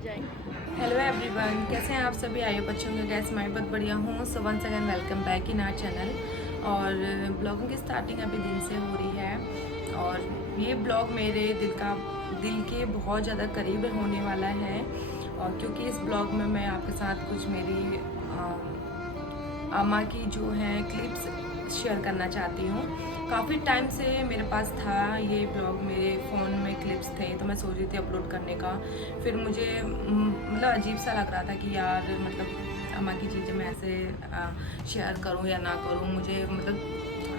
लेके जाएंगे। Hello everyone, कैसे हैं आप सभी? आइए बच्चों के गैस मैं बहुत बढ़िया हूँ। So once again welcome back in our channel. और ब्लॉगिंग की स्टार्टिंग अभी दिन से हो रही है और ये ब्लॉग मेरे दिल के बहुत ज़्यादा करीब होने वाला है। और क्योंकि इस ब्लॉग में मैं आपके साथ कुछ मेरी अम्मा की जो है क्लिप्स शेयर करना चाहती हूँ। काफ़ी टाइम से मेरे पास था ये ब्लॉग, मेरे फ़ोन में क्लिप्स थे तो मैं सोच रही थी अपलोड करने का। फिर मुझे मतलब अजीब सा लग रहा था कि यार मतलब अम्मा की चीज़ें मैं ऐसे शेयर करूँ या ना करूँ, मुझे मतलब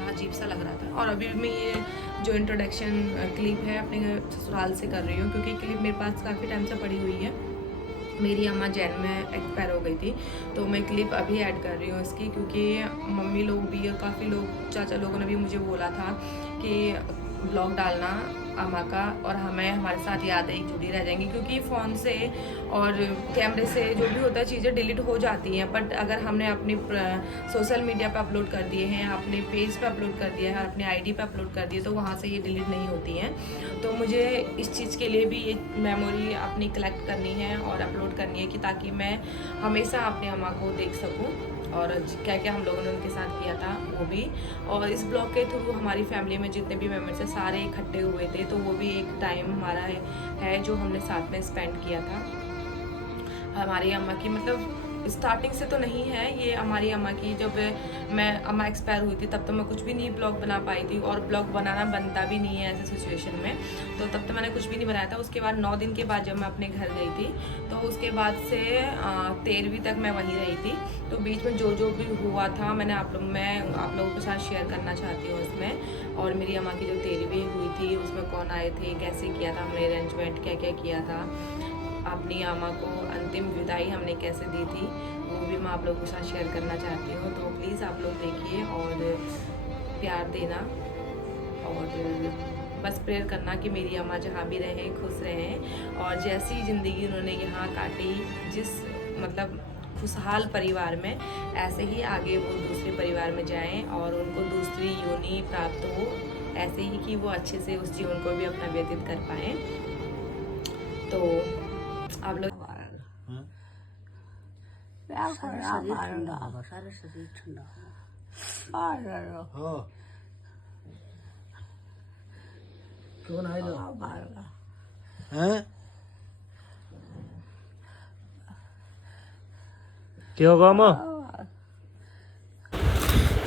अजीब सा लग रहा था। और अभी मैं ये जो इंट्रोडक्शन क्लिप है अपने ससुराल से कर रही हूँ, क्योंकि क्लिप मेरे पास काफ़ी टाइम से पड़ी हुई है। मेरी अम्मा जैन में एक्सपायर हो गई थी तो मैं क्लिप अभी ऐड कर रही हूँ इसकी, क्योंकि मम्मी लोग भी और काफ़ी लोग चाचा लोगों ने भी मुझे बोला था कि ब्लॉग डालना अम्मा का, और हमें हमारे साथ यादें जुड़ी रह जाएंगी। क्योंकि फ़ोन से और कैमरे से जो भी होता है चीज़ें डिलीट हो जाती हैं, बट अगर हमने अपनी सोशल मीडिया पे अपलोड कर दिए हैं, अपने पेज पे अपलोड कर दिया है, अपने आईडी पे अपलोड कर दिए, तो वहाँ से ये डिलीट नहीं होती हैं। तो मुझे इस चीज़ के लिए भी ये मेमोरी अपनी कलेक्ट करनी है और अपलोड करनी है, कि ताकि मैं हमेशा अपने अम्मा को देख सकूँ और क्या क्या हम लोगों ने उनके साथ किया था वो भी। और इस ब्लॉग के थ्रू हमारी फैमिली में जितने भी मेम्बर्स हैं सारे इकट्ठे हुए थे, तो वो भी एक टाइम हमारा है जो हमने साथ में स्पेंड किया था। हमारी अम्मा की मतलब स्टार्टिंग से तो नहीं है ये, हमारी अम्मा की जब मैं अम्मा एक्सपायर हुई थी तब तो मैं कुछ भी नहीं ब्लॉग बना पाई थी, और ब्लॉग बनाना बनता भी नहीं है ऐसे सिचुएशन में, तो तब तो मैंने कुछ भी नहीं बनाया था। उसके बाद 9 दिन के बाद जब मैं अपने घर गई थी तो उसके बाद से 13वीं तक मैं वहीं रही थी। तो बीच में जो भी हुआ था मैं आप लोगों के साथ शेयर करना चाहती हूँ इसमें। और मेरी अम्मा की जो 13वीं हुई थी उसमें कौन आए थे, कैसे किया था हमने अरेंजमेंट, क्या क्या किया था, अपनी अम्मा को अंतिम विदाई हमने कैसे दी थी, वो भी मैं आप लोगों के साथ शेयर करना चाहती हूँ। तो प्लीज़ आप लोग देखिए और प्यार देना, और बस प्रेयर करना कि मेरी अम्मा जहाँ भी रहें खुश रहें, और जैसी ज़िंदगी उन्होंने यहाँ काटी, जिस मतलब खुशहाल परिवार में, ऐसे ही आगे वो दूसरे परिवार में जाएं और उनको दूसरी योनि प्राप्त हो, ऐसे ही कि वो अच्छे से उस जीवन को भी अपना व्यतीत कर पाएँ। तो आप लोग शरीर ठंडा होगा, सारा शरीर ठंडा होगा। क्यों ना क्या होगा माँ?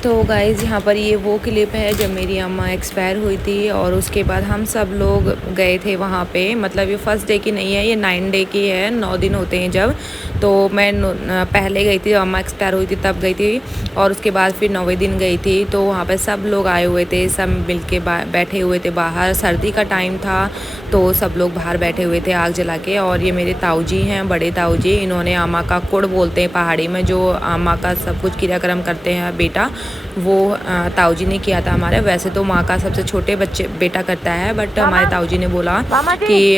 तो गाइज़ यहाँ पर ये वो क्लिप है जब मेरी अम्मा एक्सपायर हुई थी, और उसके बाद हम सब लोग गए थे वहाँ पे। मतलब ये फर्स्ट डे की नहीं है, ये 9 डे की है, 9 दिन होते हैं जब। तो मैं पहले गई थी जब अम्मा एक्सपायर हुई थी तब गई थी, और उसके बाद फिर 9वें दिन गई थी। तो वहाँ पर सब लोग आए हुए थे, सब मिल के बैठे हुए थे बाहर। सर्दी का टाइम था तो सब लोग बाहर बैठे हुए थे आग जला के। और ये मेरे ताऊ जी हैं, बड़े ताऊ जी, इन्होंने अम्मा का कुड़ बोलते हैं पहाड़ी में, जो अम्मा का सब कुछ क्रियाक्रम करते हैं बेटा, वो ताऊ जी ने किया था हमारे। वैसे तो माँ का सबसे छोटे बेटा करता है, बट हमारे ताऊ जी ने बोला कि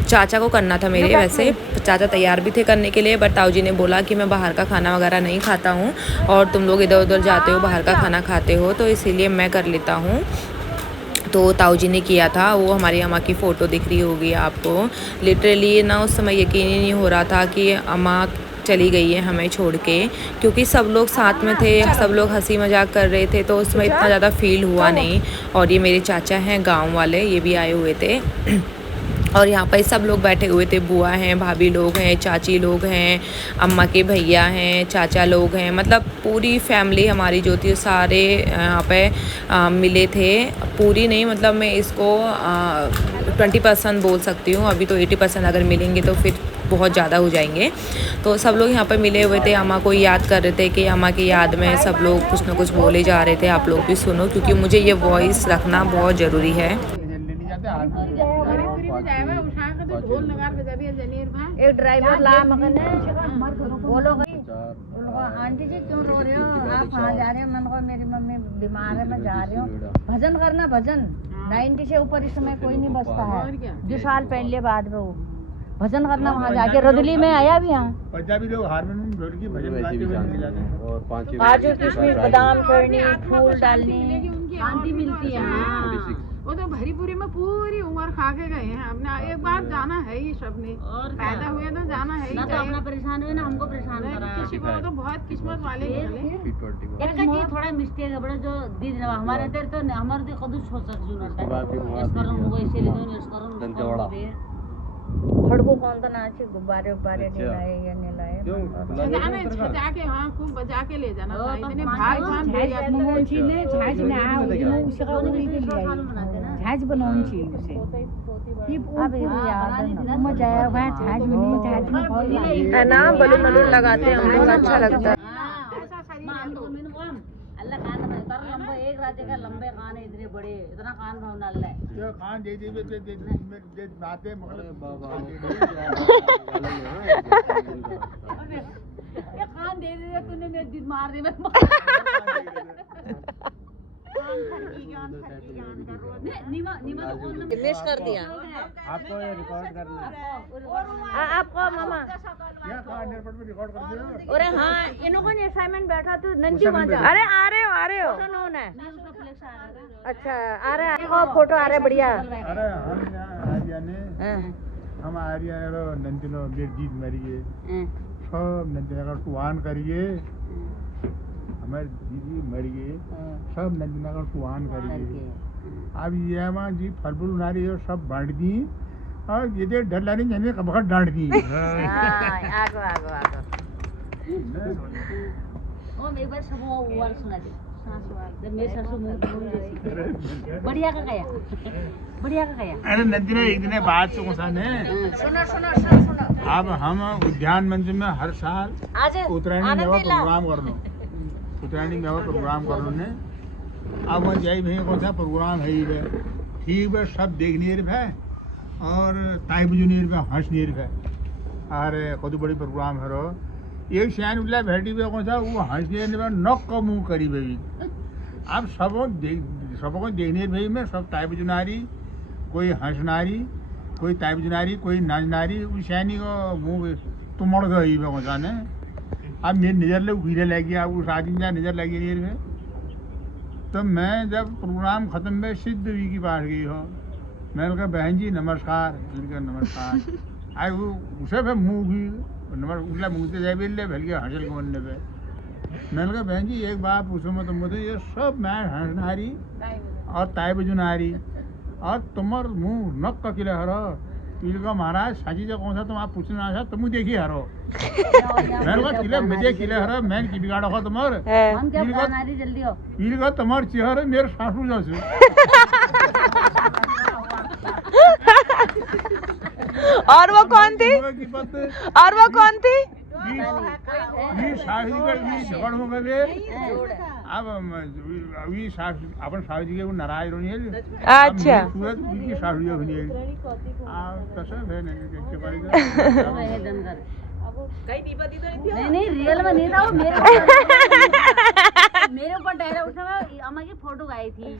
चाचा को करना था मेरे। वैसे चाचा तैयार भी थे करने के लिए, बट ताऊ जी ने बोला कि मैं बाहर का खाना वगैरह नहीं खाता हूँ और तुम लोग इधर उधर जाते हो, बाहर का खाना खाते हो, तो इसीलिए मैं कर लेता हूँ। तो ताऊ जी ने किया था। वो हमारी अम्मा की फ़ोटो दिख रही होगी आपको। लिटरली ना उस समय यकीन ही नहीं हो रहा था कि अम्मा चली गई है हमें छोड़ के, क्योंकि सब लोग साथ में थे, सब लोग हंसी मजाक कर रहे थे, तो उसमें इतना ज़्यादा फील हुआ नहीं। और ये मेरे चाचा हैं गांव वाले, ये भी आए हुए थे और यहाँ पर सब लोग बैठे हुए थे। बुआ हैं, भाभी लोग हैं, चाची लोग हैं, अम्मा के भैया हैं, चाचा लोग हैं, मतलब पूरी फैमिली हमारी जो थी सारे यहाँ पे मिले थे। पूरी नहीं, मतलब मैं इसको 20% बोल सकती हूँ, अभी तो 80% अगर मिलेंगे तो फिर बहुत ज़्यादा हो जाएंगे। तो सब लोग यहाँ पर मिले हुए थे, अम्मा को याद कर रहे थे कि अम्मा की याद में सब लोग कुछ ना कुछ बोले जा रहे थे। आप लोग भी सुनो, क्योंकि मुझे ये वॉइस रखना बहुत ज़रूरी है। एक ड्राइवर ला मगने बोलो आंटी जी क्यों रो रहे हो, आप कहाँ जा रहे हो? मैंने कहा मेरी मम्मी बीमार है, मैं जा रही हूँ। भजन करना, भजन 90 से ऊपर इस समय कोई नहीं बचता है। 2 साल पहले बाद में वो भजन करना वहाँ जाके रदली में आया भी। यहाँ पंजाबी लोग हारमोनियम ढोल के भजन गाते हुए जाते हैं, और काजू किशमिश बादाम करनी, फूल डालनी, शांति मिलती है। वो तो भरीपुरी में पूरी उम्र खा के गए हैं, अपने एक बार जाना है ही सबने, पैदा हुए तो ना तो अपना परेशान हुए ना हमको परेशान करा। किसी को तो बहुत किस्मत वाले निकले। एक का जी थोड़ा मिस्टेक है बड़ा जो दीदी ने हमारे तेरे तो हमारे तो खुद सोच सकती हूँ ना इस करो वो इसे ले दो इस करो फड़को कौन तो नाचे गुब्बारे उब्बारे नहीं लाए या नहीं लाए सजा के हाँ खूब बजा के ले जाना था। इतने भाई झाज बनाउनु छी उसे अब याद मजा आया वहाँ झाज बनी झाज में है ना, बलून बलून लगाते हैं हम लोग, अच्छा लगता है। अल्लाह कान में तर लंबे एक राज्य का लंबे कान है इतने बड़े इतना कान भावना अल्लाह जो खान दे दी दे बातें ये कान दे दे तूने मेरे दिल मार दे मैं मिस कर दिया आपको रिकॉर्ड करना है। आपको मामा क्या खान एयरपोर्ट में रिकॉर्ड कर दिया। अरे हाँ इन लोगों ने असाइनमेंट बैठा तो नंदी वहाँ अरे आ रहे हो अच्छा आ रहा है फोटो आ रहा है बढ़िया। अरे हम यहाँ आर्या हम आर्या नंदिनो जीत मरिए सब नंदिना का टुहान करिए हमारे दीदी मरिए सब नंदिना का टुहान करिए। अब ये माँ जी फल फूल उनारी और सब बांट दी और ये दे डर लानी जाने का बहुत डांट दी। आगो आगो आगो ओ एक बार सब वो वाला सुना दे जब मेरे सासू बढ़िया का गया बढ़िया का गया। अरे नंदिना एक दिन बात सुनो साने सुनो सुनो सुनो सुनो अब हम उद्यान मंच में हर साल उत्तरायणी मेवा प्रोग्राम कर लो उत्तरायणी मेवा प्रोग्राम कर लो ने अब वहाँ जाई भाई कौन सा प्रोग्राम है ये ठीक है सब देखने है और ताई बुजुनी हंस नहीं है। अरे कद बड़ी प्रोग्राम है रो एक शैन उल्ला भेटी हुए कौन सा वो हंसने नक का मुँह करी भाई। अब सबको देखने भाई में सब ताई बुजुनारी कोई हंसनारी कोई ताई बुजुनारी कोई नाचनारी उस शैनी को मुँह तुमड़ गई कौन सा ने। अब मेरी नज़र ले हीरे लगी अब उस आदमी जहाँ नज़र लगी नहीं है। तो मैं जब प्रोग्राम ख़त्म में सिद्ध हुई की पास गई हो मैंने कहा बहन जी नमस्कार। उनका नमस्कार आए वो उसे फिर मुँह भी उठला मुँह से जाए ले भल के हंसल के बनने पे मैंने कहा बहन जी एक बात पूछो मैं तुम ये सब मैं हंसनारी और ताई बजुनारी और तुम्हार मुँह नक का किले हरो इनका महाराज साजी जो कौन सा तुम आप पूछना आशा तुम देखी हरो मैंने कहा किले मुझे किले हरो मैं की बिगाड़ा हो तुम्हार हम क्या बनारी जल्दी हो इनका तुम्हार चेहरे मेरे सासू जैसे। और वो कौन थी और वो कौन थी ये सासू का ये झगड़ हो गए अब अभी अपन सासू जी के वो नाराज होनी है। अच्छा सूरत की सासू जी होनी है आप कसम है नहीं रियल में नहीं था वो मेरे ऊपर डायलॉग उठा अम्मा की फोटो आई थी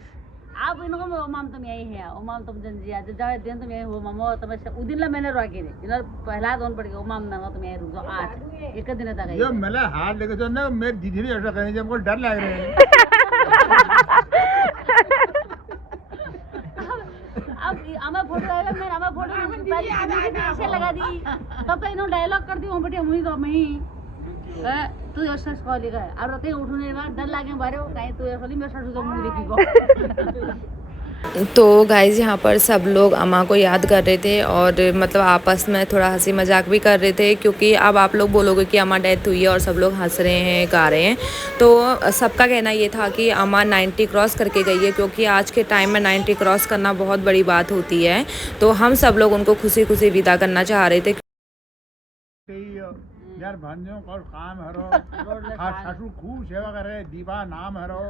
आप इनको ओमाम तुम यही है ओमाम तुम जंजिया जाए दिन तुम यही हो मामो तुम उदिनला मैंने रोके दे इधर पहला दोन पड़ गया ओमाम ना तुम यही रुक जाओ आज एक दिन तक जब मैंने हाथ लेके तो ना मेरी दीदी ने ऐसा करें जब हमको डर लग रहा है। अब हमें फोटो आएगा मैं हमें फोटो ऐसे लगा दी तब तो इन्होंने डायलॉग कर दी वो बेटे मुझे तो मैं तू ऐसा कॉल गए और रते उठने बाद डर लागे बारे कहीं तू ऐसा मेरे साथ तो मुंह देखी तो गाइज यहाँ पर सब लोग अम्मा को याद कर रहे थे और मतलब आपस में थोड़ा हंसी मजाक भी कर रहे थे क्योंकि अब आप लोग बोलोगे कि अम्मा डेथ हुई है और सब लोग हंस रहे हैं गा रहे हैं। तो सबका कहना ये था कि अम्मा 90 क्रॉस करके गई है क्योंकि आज के टाइम में 90 क्रॉस करना बहुत बड़ी बात होती है। तो हम सब लोग उनको खुशी खुशी विदा करना चाह रहे थे। यार भांजों और काम हरो सासू खूब सेवा करे दीपा नाम हरो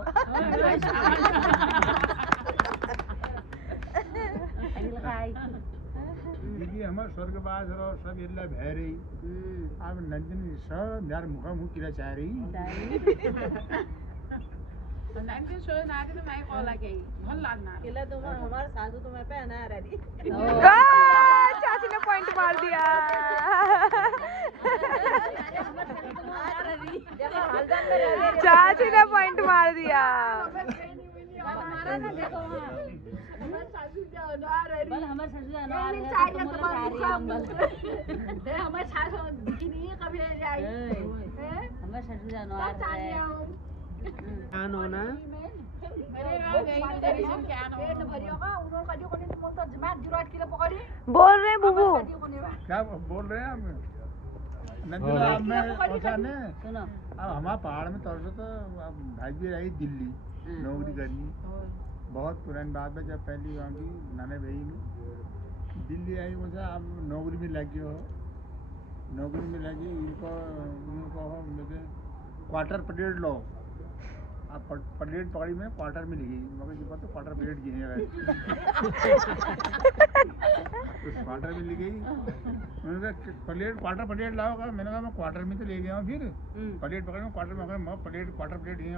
दीदी हमार स्वर्गवास हरो सब इल्ला भैरी अब नंदिनी सब यार मुखा मुँह किला चाह रही नंदिनी शो ना के तो मैं कॉल आ गई भल लागना किला तो हमारे सासू तो मैं पे ना रही चाची ने पॉइंट मार दिया। चाची ने पॉइंट मार दिया। हमारे सासू हमें सट जानवर है अरे राम गई तेरी सुन क्या नो बोल रहे बुबू क्या बोल रहे हैं आप? नंदिला अब मैं पहुंचा ने सुनो अब हमारे पहाड़ में तरस तो अब भाई आई दिल्ली नौकरी करनी। बहुत पुरानी बात है, जब पहली वहाँ की नाने भाई में दिल्ली आई मुझे अब नौकरी में लगी हो, नौकरी में लगी इनको मुझे क्वार्टर परेड लो। अब परेड पकड़ी में क्वार्टर में लिखी मगर जी तो क्वार्टर परेड की है तो क्वार्टर में लिखी। मैंने कहा परेड क्वार्टर परेड लाओगा, मैंने कहा मैं क्वार्टर में तो ले गया हूँ। फिर परेड पकड़ में क्वार्टर में परेड क्वार्टर परेड ये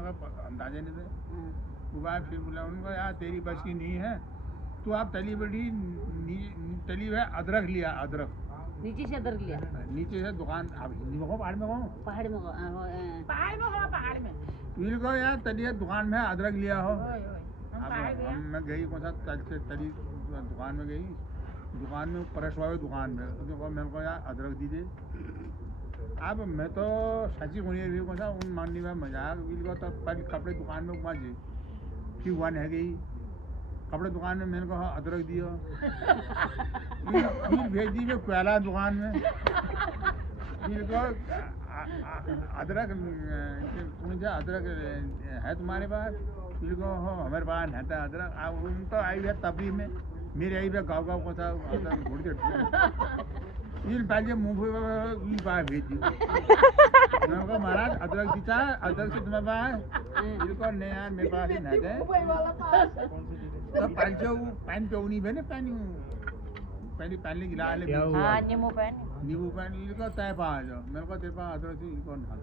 अंदाजे नहीं थे। वो बात फिर बोला उनको यार तेरी बस की नहीं है, तो आप तली बड़ी तली है अदरक लिया, अदरक नीचे से अदरक लिया, नीचे से दुकान अब हिंदी में कहो पहाड़ में कहो पहाड़ में पहाड़ में पील को यार तली दुकान में अदरक लिया हो। अब मैं गई कौन सा तली दुकान में गई, दुकान में परसवावे दुकान में तो मेरे को यार अदरक दीजिए। अब मैं तो सची होनी भी कौन सा उन मानने में मजाक बिल को तो पहले कपड़े दुकान में घुमा जी फिर वन है गई कपड़े दुकान में मैंने कहा अदरक दियो फिर भेज दी मैं कोयला दुकान में फिर को अदरक कौन सा अदरक है तुम्हारे पास? फिर को हो हमारे पास है था अदरक। अब उन तो आई है तबरी में मेरे आई है गाँव गाँव को था घोड़ के फिर पहले मुँह पास भेज दी मैंने कहा महाराज अदरक दीता अदरक से तुम्हारे पास? फिर को नहीं यार मेरे पास ही नहीं है तो पैन पे नहीं बने पहले पहले गिला ले नींबू पैन नींबू पैन इनको तय पा आ जाओ मेरे को तेरे पास अदरक से इनको नहा दे।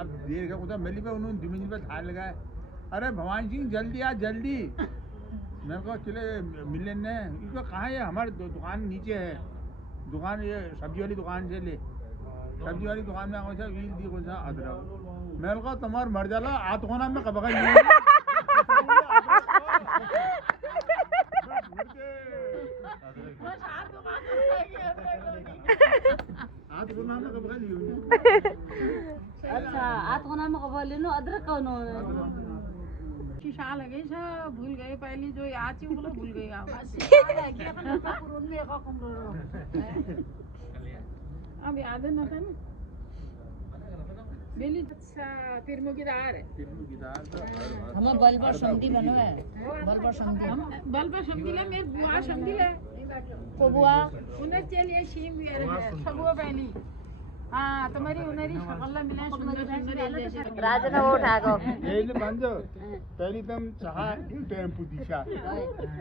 अब देर का कुछ मेली पे उन्होंने धीमे पे थाल लगाए, अरे भगवान सिंह जल्दी आ जल्दी। मेरे को चले मिलने ने इनको कहाँ है हमारे दुकान नीचे है, दुकान ये सब्जी वाली दुकान से ले सब्जी वाली दुकान में कौन सा वील दी कौन सा अदरक। मेरे को तुम्हार मर जाला आत होना में कब अच्छा आत को नाम कब लेनो अदरक कौन शिशा लगे भूल गए पहली जो याद थी वो भूल गई आप अब याद है ना था ना बेली अच्छा तिरमुगीदार है हम बलबर समधी बनो है बलबर समधी बलबर समझी ले मेरे बुआ समझी ले को बुआ उन्हें चलिए शीम भी है सबुआ पहली हाँ तुम्हारी उन्हें शक्ल मिला सुंदर राजना वो उठा को यही बन जाओ पहले तुम चाह दो टाइम पुदीशा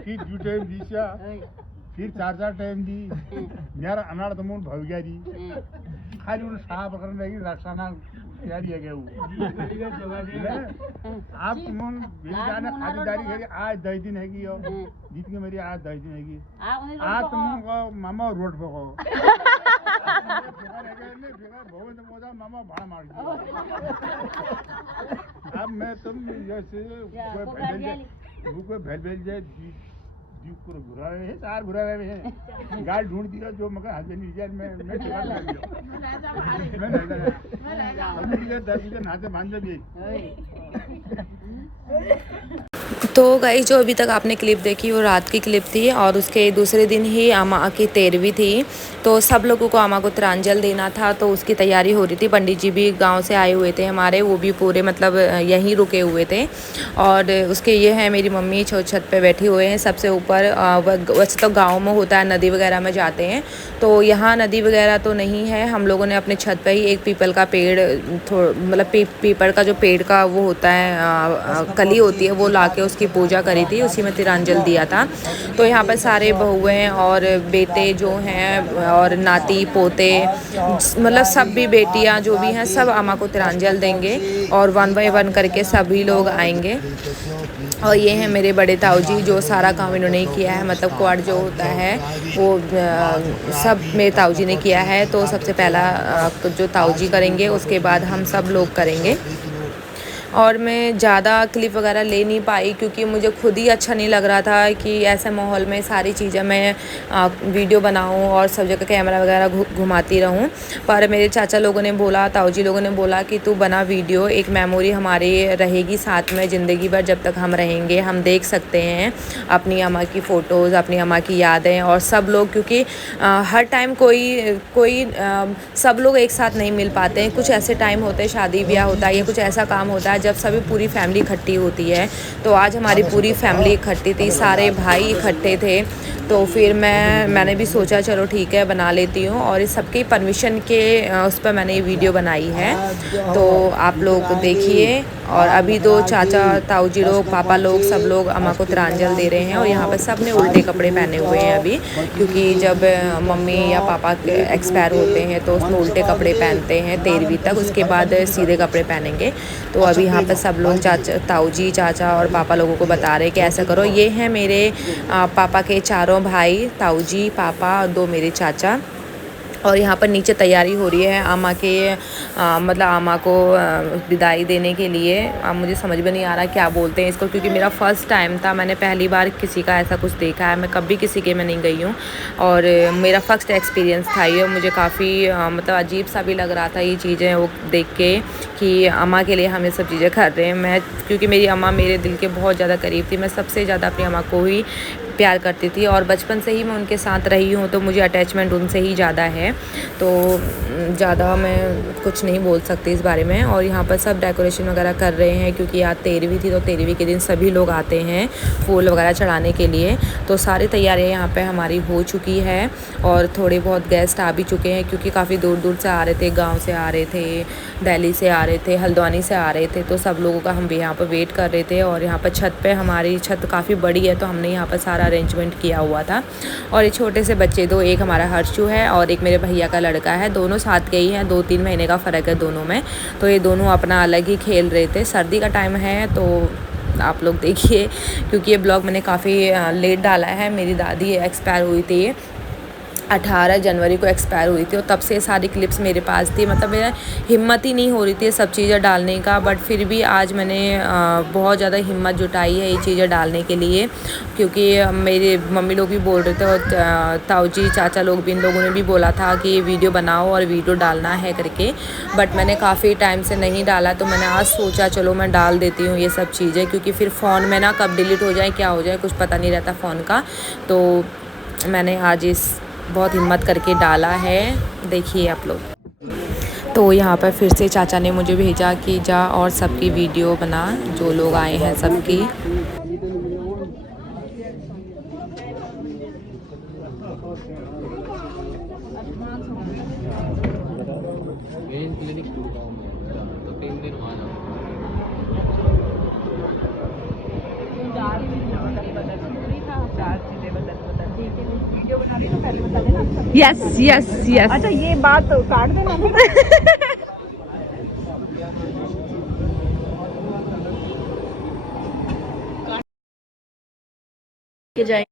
फिर दो टाइम दीशा फिर चार टाइम दी मेरा अनार तमून भव गया दी खाली उन साहब करने लगी रक्षाना तैयारी है क्या वो आप तुमन जाने खातिरदारी करी आज 10 दिन है की जीत के मेरी आज 10 दिन है की आज तुम को मामा रोड पे को मामा भाड़ा मार अब मैं तुम जैसे कोई भेल जाए घुरा रहे हैं चार घुरा रहे हैं गाल ढूंढ दिया जो मगर हस्बैंड रिजल्ट में नाते बांध भी। तो गाइस जो अभी तक आपने क्लिप देखी वो रात की क्लिप थी और उसके दूसरे दिन ही आमा की 13वीं थी। तो सब लोगों को आमा को तिरंजल देना था तो उसकी तैयारी हो रही थी। पंडित जी भी गांव से आए हुए थे हमारे, वो भी पूरे मतलब यहीं रुके हुए थे। और उसके ये है मेरी मम्मी छत पे बैठी हुए हैं सबसे ऊपर। वैसे तो गाँव में होता है नदी वगैरह में जाते हैं, तो यहाँ नदी वगैरह तो नहीं है। हम लोगों ने अपने छत पर ही एक पीपल का पेड़ मतलब पीपल का जो पेड़ का वो होता है कली होती है वो ला के उसकी पूजा करी थी, उसी में तिरंजल दिया था। तो यहाँ पर सारे बहुएं और बेटे जो हैं और नाती पोते मतलब सब भी बेटियाँ जो भी हैं सब अम्मा को तिरंजल देंगे और 1 बाय 1 करके सभी लोग आएंगे। और ये हैं मेरे बड़े ताऊ जी जो सारा काम इन्होंने किया है, मतलब क्वाड जो होता है वो सब मेरे ताऊ जी ने किया है। तो सबसे पहला जो ताऊ जी करेंगे उसके बाद हम सब लोग करेंगे। और मैं ज़्यादा क्लिप वगैरह ले नहीं पाई क्योंकि मुझे खुद ही अच्छा नहीं लग रहा था कि ऐसे माहौल में सारी चीज़ें मैं वीडियो बनाऊं और सब जगह कैमरा वगैरह घुमाती रहूं। पर मेरे चाचा लोगों ने बोला, ताऊजी लोगों ने बोला कि तू बना वीडियो, एक मेमोरी हमारी रहेगी साथ में ज़िंदगी भर, जब तक हम रहेंगे हम देख सकते हैं अपनी अम्मा की फ़ोटोज़, अपनी अम्मा की यादें। और सब लोग, क्योंकि हर टाइम कोई सब लोग एक साथ नहीं मिल पाते हैं। कुछ ऐसे टाइम होते हैं, शादी ब्याह होता है या कुछ ऐसा काम होता है जब सभी पूरी फैमिली इकट्ठी होती है। तो आज हमारी पूरी फैमिली इकट्ठी थी, सारे भाई इकट्ठे थे। तो फिर मैंने भी सोचा चलो ठीक है बना लेती हूँ, और इस सबकी परमिशन के उस पर मैंने ये वीडियो बनाई है। तो आप लोग देखिए। और अभी तो चाचा ताऊजी लोग, पापा लोग, सब लोग अम्मा को तिरंजल दे रहे हैं। और यहाँ पर सब ने उल्टे कपड़े पहने हुए हैं अभी, क्योंकि जब मम्मी या पापा एक्सपायर होते हैं तो उसमें उल्टे कपड़े पहनते हैं 13वीं तक, उसके बाद सीधे कपड़े पहनेंगे। तो अभी यहाँ पर सब लोग ताऊजी, चाचा और पापा लोगों को बता रहे हैं कि ऐसा करो। ये हैं मेरे पापा के चारों भाई, ताऊजी, पापा और 2 मेरे चाचा। और यहाँ पर नीचे तैयारी हो रही है अम्मा के मतलब अम्मा को विदाई देने के लिए। अब मुझे समझ में नहीं आ रहा क्या बोलते हैं इसको, क्योंकि मेरा फ़र्स्ट टाइम था, मैंने पहली बार किसी का ऐसा कुछ देखा है। मैं कभी किसी के में नहीं गई हूँ और मेरा फर्स्ट एक्सपीरियंस था ये। मुझे काफ़ी मतलब अजीब सा भी लग रहा था ये चीज़ें वो देख के कि अम्मा के लिए हम ये सब चीज़ें कर रहे हैं। मैं, क्योंकि मेरी अम्मा मेरे दिल के बहुत ज़्यादा करीब थी, मैं सबसे ज़्यादा अपनी अम्मा को ही प्यार करती थी और बचपन से ही मैं उनके साथ रही हूँ, तो मुझे अटैचमेंट उनसे ही ज़्यादा है। तो ज़्यादा मैं कुछ नहीं बोल सकती इस बारे में। और यहाँ पर सब डेकोरेशन वगैरह कर रहे हैं, क्योंकि आज 13वीं थी, तो 13वीं के दिन सभी लोग आते हैं फूल वगैरह चढ़ाने के लिए। तो सारी तैयारियाँ यहाँ पे हमारी हो चुकी है और थोड़े बहुत गेस्ट आ भी चुके हैं, क्योंकि काफ़ी दूर दूर से आ रहे थे, गाँव से आ रहे थे, दिल्ली से आ रहे थे, हल्द्वानी से आ रहे थे। तो सब लोगों का हम भी यहाँ पर वेट कर रहे थे। और यहाँ पर छत पे, हमारी छत काफ़ी बड़ी है, तो हमने यहाँ पर सारा अरेंजमेंट किया हुआ था। और ये छोटे से बच्चे 2, एक हमारा हर्षू है और एक मेरे भैया का लड़का है, दोनों साथ के ही हैं, 2-3 महीने का फ़र्क है दोनों में। तो ये दोनों अपना अलग ही खेल रहे थे। सर्दी का टाइम है तो आप लोग देखिए, क्योंकि ये ब्लॉग मैंने काफ़ी लेट डाला है। मेरी दादी एक्सपायर हुई थी, 18 जनवरी को एक्सपायर हुई थी, और तब से सारी क्लिप्स मेरे पास थी। मतलब मेरा हिम्मत ही नहीं हो रही थी ये सब चीज़ें डालने का, बट फिर भी आज मैंने बहुत ज़्यादा हिम्मत जुटाई है ये चीज़ें डालने के लिए, क्योंकि मेरे मम्मी लोग भी बोल रहे थे और ताऊजी, चाचा लोग भी, इन लोगों ने भी बोला था कि वीडियो बनाओ और वीडियो डालना है करके। बट मैंने काफ़ी टाइम से नहीं डाला, तो मैंने आज सोचा चलो मैं डाल देती हूँ ये सब चीज़ें, क्योंकि फिर फ़ोन में ना कब डिलीट हो जाए, क्या हो जाए, कुछ पता नहीं रहता फ़ोन का। तो मैंने आज बहुत हिम्मत करके डाला है, देखिए आप लोग। तो यहाँ पर फिर से चाचा ने मुझे भेजा कि जा और सबकी वीडियो बना, जो लोग आए हैं सबकी। Yes yes yes. अच्छा ये बात तो काट देना के जाए।